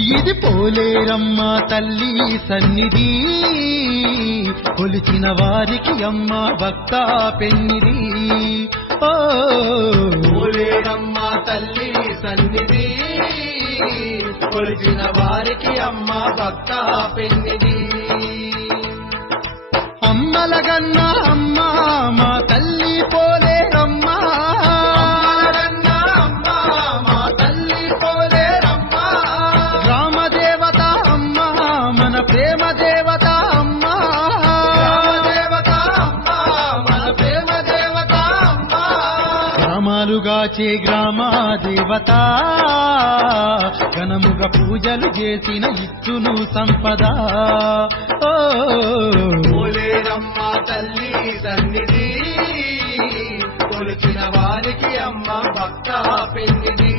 ఇది పోలేరమ్మ తల్లి సన్నిధి, కొలిచిన వారికి అమ్మ భక్త పెన్నిది. ఓ పోలేరమ్మ తల్లి సన్నిధి, కొలిచిన వారికి అమ్మ భక్త పెన్నిది. అమ్మలగన్న అమ్మ మా తల్లి పోలేరమ్మ, అమ్మలగన్న అమ్మ మా తల్లి పోలేరమ్మ. గ్రామ దేవత అమ్మ మన ప్రేమ దేవత అమ్మ, దేవత అమ్మ మన ప్రేమ దేవత అమ్మ. గ్రామాలుగాచే గ్రామ దేవత, ఘనముగా పూజలు చేసిన ఇచ్చును సంపద. ఓ పోలేరమ్మ తల్లి సన్నిధి, కొలిచిన వారికి అమ్మ భక్త పెన్నిది.